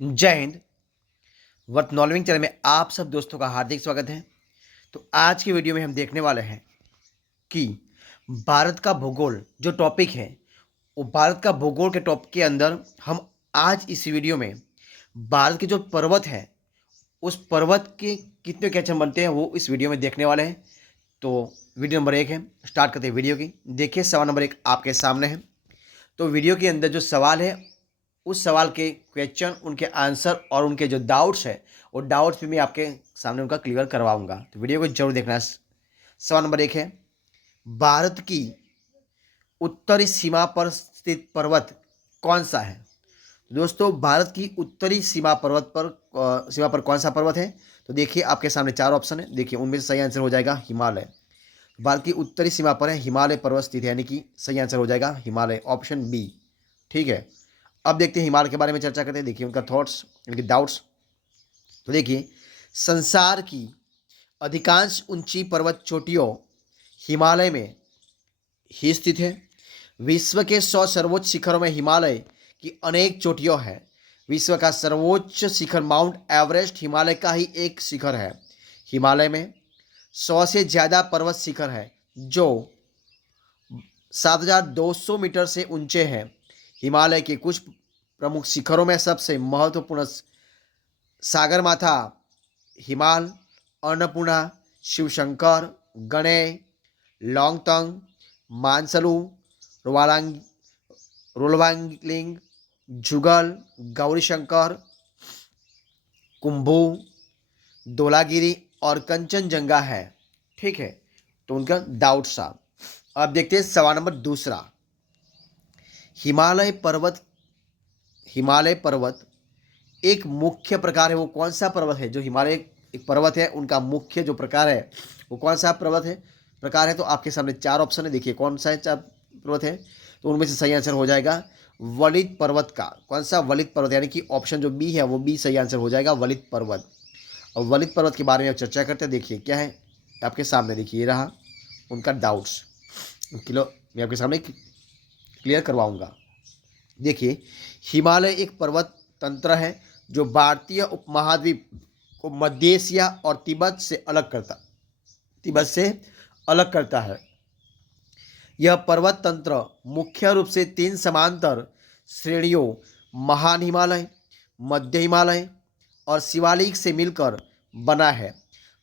जय Hind. Worth नॉलेजिंग channel में आप सब दोस्तों का हार्दिक स्वागत है। तो आज की वीडियो में हम देखने वाले हैं कि भारत का भूगोल जो टॉपिक है, वो भारत का भूगोल के टॉपिक के अंदर हम आज इस वीडियो में भारत के जो पर्वत है, उस पर्वत के कितने क्वेश्चन बनते हैं वो इस वीडियो में देखने वाले हैं। तो वीडियो नंबर 1 है, स्टार्ट करते हैं वीडियो की। देखिए सवाल नंबर 1 आपके सामने है। तो वीडियो के अंदर जो सवाल है, उस सवाल के क्वेश्चन, उनके आंसर और उनके जो डाउट्स है, वो डाउट्स भी मैं आपके सामने उनका क्लियर करवाऊंगा। तो वीडियो को जरूर देखना। सवाल नंबर 1 है, भारत की उत्तरी सीमा पर स्थित पर्वत कौन सा है? दोस्तों, भारत की उत्तरी सीमा पर कौन सा पर्वत है? तो देखिए आपके सामने 4 ऑप्शन है। देखिए उनमें से सही आंसर हो जाएगा हिमालय। भारत की उत्तरी सीमा पर है हिमालय पर्वत स्थित है, यानी कि सही आंसर हो जाएगा हिमालय, ऑप्शन बी। ठीक है, अब देखते हैं हिमालय के बारे में चर्चा करते हैं। देखिए उनका थॉट्स, उनके डाउट्स। तो देखिए, संसार की अधिकांश ऊंची पर्वत चोटियों हिमालय में ही स्थित है। विश्व के 100 सर्वोच्च शिखरों में हिमालय की अनेक चोटियों हैं। विश्व का सर्वोच्च शिखर माउंट एवरेस्ट हिमालय का ही एक शिखर है। हिमालय में 100 से ज़्यादा पर्वत शिखर है जो 7,200 मीटर से ऊंचे हैं। हिमालय के कुछ प्रमुख शिखरों में सबसे महत्वपूर्ण सागरमाथा, हिमाल, अन्नपूर्णा, शिवशंकर, गणेश, लॉन्गतंग, मानसलू, रोवालांग रोलवांगलिंग, जुगल, गौरीशंकर, कुंभू, धौलागिरी और कंचनजंगा है। ठीक है, तो उनका डाउट साहब। अब देखते हैं सवाल नंबर दूसरा। हिमालय पर्वत हिमालय पर्वत एक मुख्य प्रकार है, वो कौन सा पर्वत है? जो हिमालय एक पर्वत है, उनका मुख्य जो प्रकार है वो कौन सा प्रकार है? तो आपके सामने 4 ऑप्शन है। देखिए कौन सा है 4 पर्वत है, तो उनमें से सही आंसर हो जाएगा वलित पर्वत का। कौन सा? वलित पर्वत, यानी कि ऑप्शन जो बी है वो बी सही आंसर हो जाएगा, वलित पर्वत। और वलित पर्वत के बारे में अब चर्चा करते हैं। देखिए क्या है आपके सामने, देखिए ये रहा उनका डाउट्स। किलो मैं आपके सामने क्लियर करवाऊंगा। देखिए, हिमालय एक पर्वत तंत्र है जो भारतीय उपमहाद्वीप को मध्य एशिया और तिब्बत से अलग करता है। यह पर्वत तंत्र मुख्य रूप से 3 समांतर श्रेणियों, महान हिमालय, मध्य हिमालय और शिवालिक से मिलकर बना है,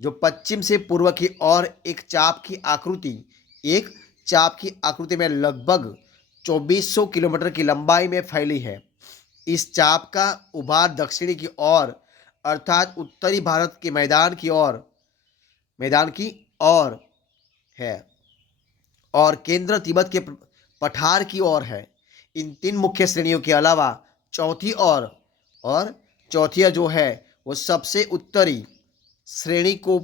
जो पश्चिम से पूर्व की ओर एक चाप की आकृति में लगभग 2400 किलोमीटर की लंबाई में फैली है। इस चाप का उभार दक्षिणी की ओर, अर्थात उत्तरी भारत के मैदान की ओर है और केंद्र तिब्बत के पठार की ओर है। इन 3 मुख्य श्रेणियों के अलावा और चौथी जो है वो सबसे उत्तरी श्रेणी को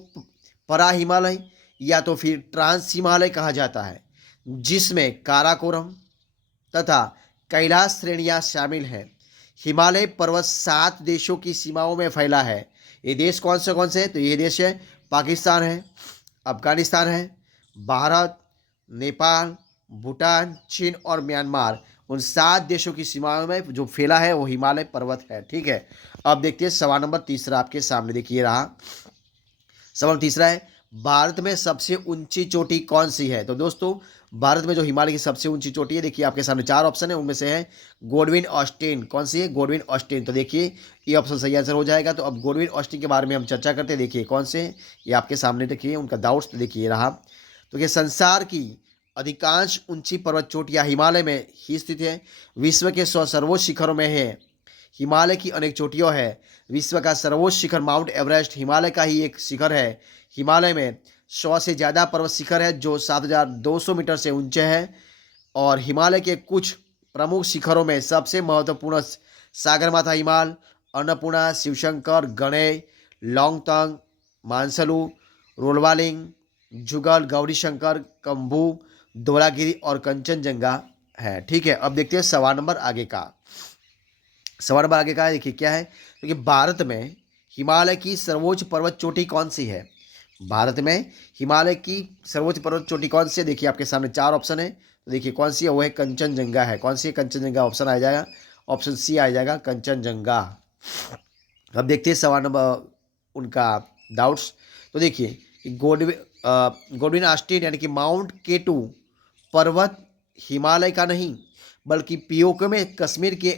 परा हिमालय या तो फिर ट्रांस हिमालय कहा जाता है, जिसमें काराकोरम तथा कैलाश श्रेणियां शामिल हैं। हिमालय पर्वत 7 देशों की सीमाओं में फैला है। ये देश कौन से हैं? तो ये देश है पाकिस्तान है, अफगानिस्तान है, भारत, नेपाल, भूटान, चीन और म्यांमार। उन 7 देशों की सीमाओं में जो फैला है वो हिमालय पर्वत है। ठीक है, अब देखते हैं सवाल नंबर तीसरा आपके सामने। देखिए रहा सवाल तीसरा है, भारत में सबसे ऊंची चोटी कौन सी है? तो दोस्तों, भारत में जो हिमालय की सबसे ऊंची चोटी है, देखिए आपके सामने 4 ऑप्शन है, उनमें से है गोडविन ऑस्टिन। कौन सी है? Godwin Austin. तो देखिए ये ऑप्शन सही आंसर हो जाएगा। तो अब गोडविन ऑस्टिन के बारे में हम चर्चा करते हैं। देखिए कौन से, ये आपके सामने देखिए उनका डाउट्स। तो देखिए रहा, तो ये संसार की अधिकांश ऊंची पर्वत चोटियाँ हिमालय में ही स्थित है। विश्व के 100 सर्वोच्च शिखरों में है हिमालय की अनेक चोटियों है। विश्व का सर्वोच्च शिखर माउंट एवरेस्ट हिमालय का ही एक शिखर है। हिमालय में 100 से ज़्यादा पर्वत शिखर है जो 7,200 मीटर से ऊंचे हैं। और हिमालय के कुछ प्रमुख शिखरों में सबसे महत्वपूर्ण सागरमाथा हिमाल, अन्नपूर्णा, शिवशंकर, गणेश, लॉन्गतंग, मानसलू, रोलवालिंग, जुगल, गौरीशंकर, कम्बू, धौलागिरी और कंचनजंगा है। ठीक है, अब देखते हैं सवाल नंबर आगे का। देखिए क्या है, क्योंकि भारत में हिमालय की सर्वोच्च पर्वत चोटी कौन सी है? भारत में हिमालय की सर्वोच्च पर्वत चोटी कौन सी है? देखिए आपके सामने 4 ऑप्शन है। तो देखिए कौन सी है, वो है कंचनजंगा है। कौन सी है? कंचनजंगा ऑप्शन आ जाएगा, ऑप्शन सी आ जाएगा कंचनजंगा। अब देखते हैं सवाल नंबर उनका डाउट्स। तो देखिए गोडविन ऑस्टिन यानी कि माउंट केटू पर्वत हिमालय का नहीं बल्कि पीओके में कश्मीर के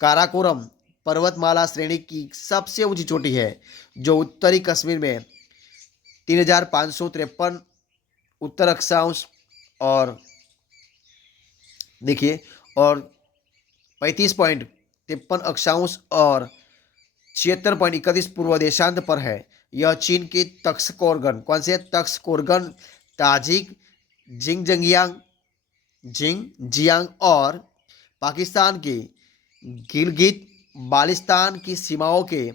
काराकोरम पर्वतमाला श्रेणी की सबसे ऊंची चोटी है, जो उत्तरी कश्मीर में 3,553 उत्तर अक्षांश और देखिए और 35.53 और 76.31 पूर्व देशांत पर है। यह चीन के तख्तकोरगन, कौन से तख्तकोरगन, ताजिक, जिंगजियांग जिंगजियांग और पाकिस्तान के गिलगित बाल्टिस्तान की सीमाओं के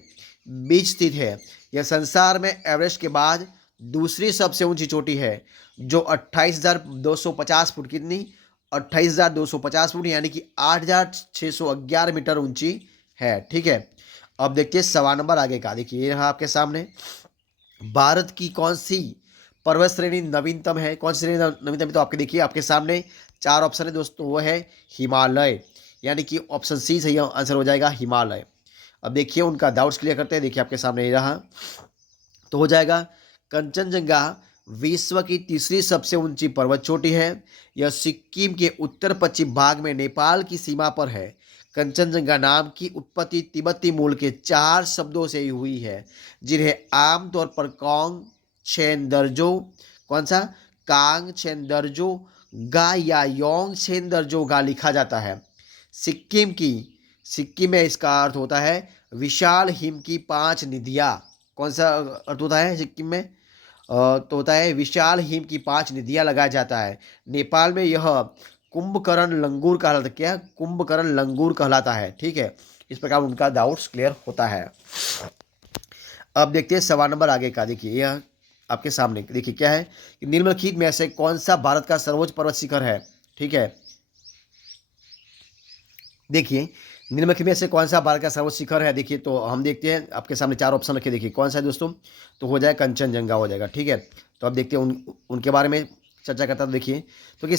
बीच स्थित है। यह संसार में एवरेस्ट के बाद दूसरी सबसे ऊंची चोटी है, जो 28,250 फुट कितनी 28,250 फुट यानी कि 8,611 मीटर ऊंची है। ठीक है, अब देखिए सवाल नंबर आगे का। देखिए ये रहा आपके सामने, भारत की कौन सी पर्वत श्रेणी नवीनतम है? कौन सी श्रेणी नवीनतम है? तो आपके देखिए आपके सामने चार ऑप्शन है दोस्तों, वो है हिमालय, यानी कि ऑप्शन सी सही आंसर हो जाएगा हिमालय। अब देखिए उनका डाउट्स क्लियर करते हैं। देखिए आपके सामने ये रहा, तो हो जाएगा कंचनजंगा विश्व की तीसरी सबसे ऊंची पर्वत चोटी है। यह सिक्किम के उत्तर पश्चिम भाग में नेपाल की सीमा पर है। कंचनजंगा नाम की उत्पत्ति तिब्बती मूल के 4 शब्दों से हुई है, जिन्हें आमतौर पर कौंग छेन दर्जो, कौन सा कांग छेन दर्जो गा या योंग छेन दर्जो गा लिखा जाता है। सिक्किम में इसका अर्थ होता है विशाल हिम की 5 निधियाँ। कौन सा अर्थ होता है सिक्किम में? तो होता है विशाल हिम की 5 निधियाँ लगाया जाता है। नेपाल में यह कुंभकर्ण लंगूर कहलाता है। क्या? कुंभकर्ण लंगूर कहलाता है। ठीक है, इस प्रकार उनका डाउट्स क्लियर होता है। अब देखते हैं सवाल नंबर आगे का। देखिए यह आपके सामने देखिए क्या है कि निम्नलिखित में से कौन सा भारत का सर्वोच्च पर्वत शिखर है? ठीक है, देखिए निम्नलिखित में से कौन सा भारत का सर्वोच्च शिखर है? देखिए तो हम देखते हैं आपके सामने 4 ऑप्शन रखे, देखिए कौन सा है दोस्तों? तो हो जाए कंचनजंगा हो जाएगा। ठीक है, तो अब देखते हैं उनके बारे में चर्चा करता है। देखिए तो कि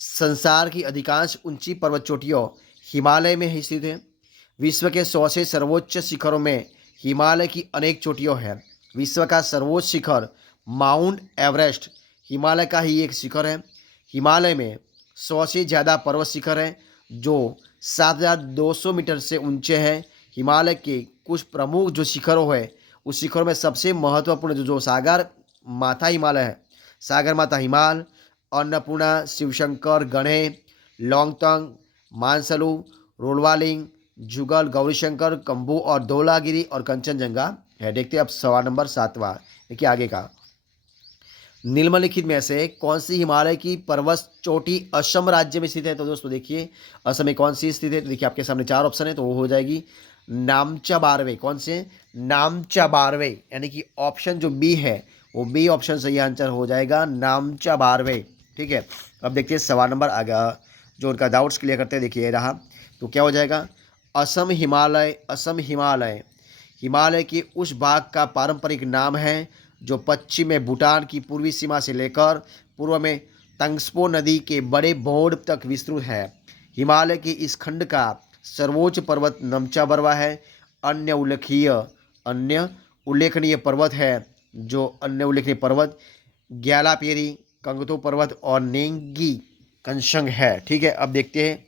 संसार की अधिकांश ऊंची पर्वत चोटियों हिमालय में ही स्थित है। विश्व के 100 से सर्वोच्च शिखरों में हिमालय की अनेक चोटियों हैं। विश्व का सर्वोच्च शिखर माउंट एवरेस्ट हिमालय का ही एक शिखर है। हिमालय में 100 से ज़्यादा पर्वत शिखर हैं, जो 7,200 मीटर से ऊंचे हैं। हिमालय के कुछ प्रमुख जो शिखरों है, उस शिखरों में सबसे महत्वपूर्ण जो सागर माथा हिमालय है, सागर माथा हिमाल, अन्नपूर्णा, शिवशंकर, गढ़े, लोंगतंग, मानसलू, रोलवालिंग, जुगल, गौरीशंकर, कम्बू और धौलागिरी और कंचनजंगा है। देखते हैं अब सवाल नंबर 7वां। देखिए आगे का, निम्नलिखित में से कौन सी हिमालय की पर्वत चोटी असम राज्य में स्थित है? तो दोस्तों देखिए असम में कौन सी स्थित है? तो देखिए आपके सामने 4 ऑप्शन है, तो वो हो जाएगी नामचा बारवे। कौन से? नामचा बारवे, यानी कि ऑप्शन जो बी है वो बी ऑप्शन सही आंसर हो जाएगा, नामचा बारवे। ठीक है, अब देखिए सवाल नंबर आगे जो उनका डाउट्स क्लियर करते हैं। देखिए ये रहा, तो क्या हो जाएगा? असम हिमालय हिमालय के उस भाग का पारंपरिक नाम है जो पश्चिम में भूटान की पूर्वी सीमा से लेकर पूर्व में तंगस्पो नदी के बड़े बोर्ड तक विस्तृत है। हिमालय के इस खंड का सर्वोच्च पर्वत नमचा बरवा है। अन्य उल्लेखनीय पर्वत है जो अन्य उल्लेखनीय पर्वत ग्यालापेरी, कंगतो पर्वत और नेंगी कंशंग है। ठीक है, अब देखते हैं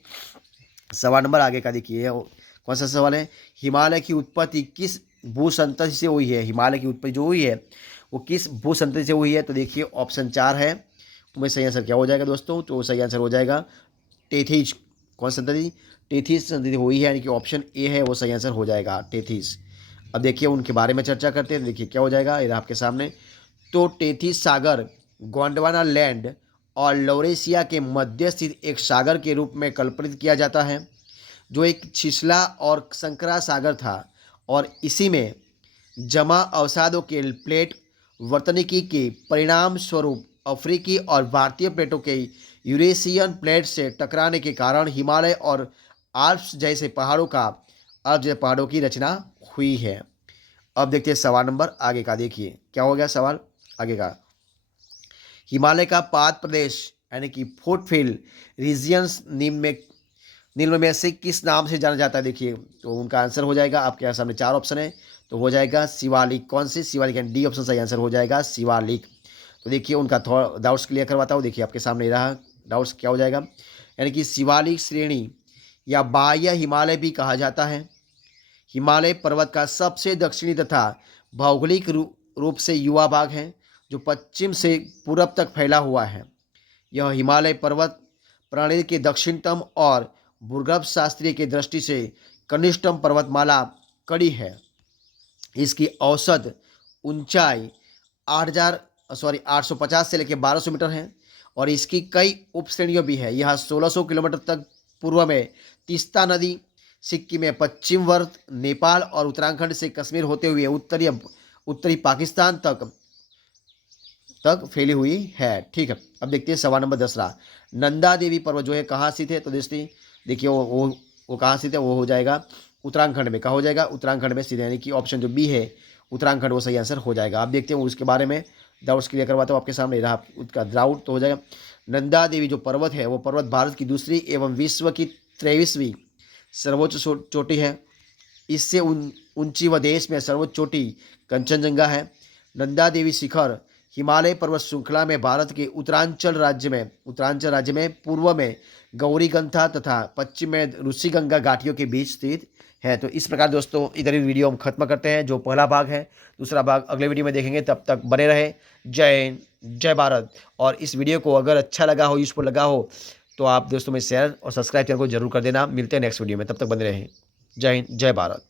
सवाल नंबर आगे का। देखिए कौन सा सवाल है? हिमालय की उत्पत्ति किस भूसंतति से हुई है? हिमालय की उत्पत्ति जो हुई है वो किस भूसंतति से हुई है? तो देखिए ऑप्शन 4 है, तो सही आंसर क्या हो जाएगा दोस्तों? तो सही आंसर हो जाएगा टेथिस। कौन संतति? टेथिस संतति हुई है, यानी कि ऑप्शन ए है वो सही आंसर हो जाएगा, टेथिस। अब देखिए उनके बारे में चर्चा करते हैं। देखिए क्या हो जाएगा इधर आपके सामने, तो टेथिस सागर गोंडवाना लैंड और लौरेशिया के मध्य स्थित एक सागर के रूप में कल्पनित किया जाता है, जो एक छिछला और संकरा सागर था और इसी में जमा अवसादों के प्लेट वर्तनिकी के परिणाम स्वरूप अफ्रीकी और भारतीय प्लेटों के यूरेशियन प्लेट से टकराने के कारण हिमालय और आल्प्स जैसे पहाड़ों की रचना हुई है। अब देखते हैं सवाल नंबर आगे का। देखिए क्या हो गया सवाल आगे का, हिमालय का पाद प्रदेश यानी कि फुटहिल रीजियंस निम्न में से किस नाम से जाना जाता है? देखिए, तो उनका आंसर हो जाएगा, आपके सामने 4 ऑप्शन है, तो हो जाएगा शिवालिक। कौन से? शिवालिक, यानी डी ऑप्शन सही आंसर हो जाएगा, शिवालिक। तो देखिए उनका थोड़ा डाउट्स क्लियर करवाता हूँ। देखिए आपके सामने रहा डाउट्स क्या हो जाएगा, यानी कि शिवालिक श्रेणी या बाह्य हिमालय भी कहा जाता है। हिमालय पर्वत का सबसे दक्षिणी तथा भौगोलिक रूप से युवा भाग है, जो पश्चिम से पूरब तक फैला हुआ है। यह हिमालय पर्वत प्रणाली के दक्षिणतम और भूगर्भ शास्त्रीय की दृष्टि से कनिष्ठतम पर्वतमाला कड़ी है। इसकी औसत ऊंचाई 850 से लेकर 1200 मीटर है और इसकी कई उपश्रेणियों भी है। यह 1600 किलोमीटर तक पूर्व में तीस्ता नदी, सिक्किम में पश्चिम वर्त, नेपाल और उत्तराखंड से कश्मीर होते हुए उत्तरी पाकिस्तान तक फैली हुई है। ठीक है, अब देखते हैं सवाल नंबर 10 रहा। नंदा देवी पर्वत जो है कहाँ स्थित है? तो देखिए वो कहाँ स्थित है? वो हो जाएगा उत्तराखंड में। कहाँ हो जाएगा? उत्तराखंड में स्थित है, यानी कि ऑप्शन जो बी है उत्तराखंड वो सही आंसर हो जाएगा। आप देखते हैं उसके बारे में डाउट्स क्लियर करवाता हूँ आपके सामने रहा उसका डाउट, तो हो जाएगा नंदा देवी जो पर्वत है वो पर्वत भारत की दूसरी एवं विश्व की 23वीं सर्वोच्च चोटी है। इससे ऊंची व देश में सर्वोच्च चोटी कंचनजंगा है। नंदा देवी शिखर हिमालय पर्वत श्रृंखला में भारत के उत्तरांचल राज्य में पूर्व में गौरीगंथा तथा पश्चिम में ऋषिगंगा घाटियों के बीच स्थित है। तो इस प्रकार दोस्तों इधर ही वीडियो हम खत्म करते हैं। जो पहला भाग है, दूसरा भाग अगले वीडियो में देखेंगे। तब तक बने रहे। जय हिंद, जय भारत। और इस वीडियो को अगर अच्छा लगा हो, यूजफुल लगा हो, तो आप दोस्तों में शेयर और सब्सक्राइब चैनल को जरूर कर देना। मिलते हैं नेक्स्ट वीडियो में, तब तक बने रहें। जय हिंद, जय भारत।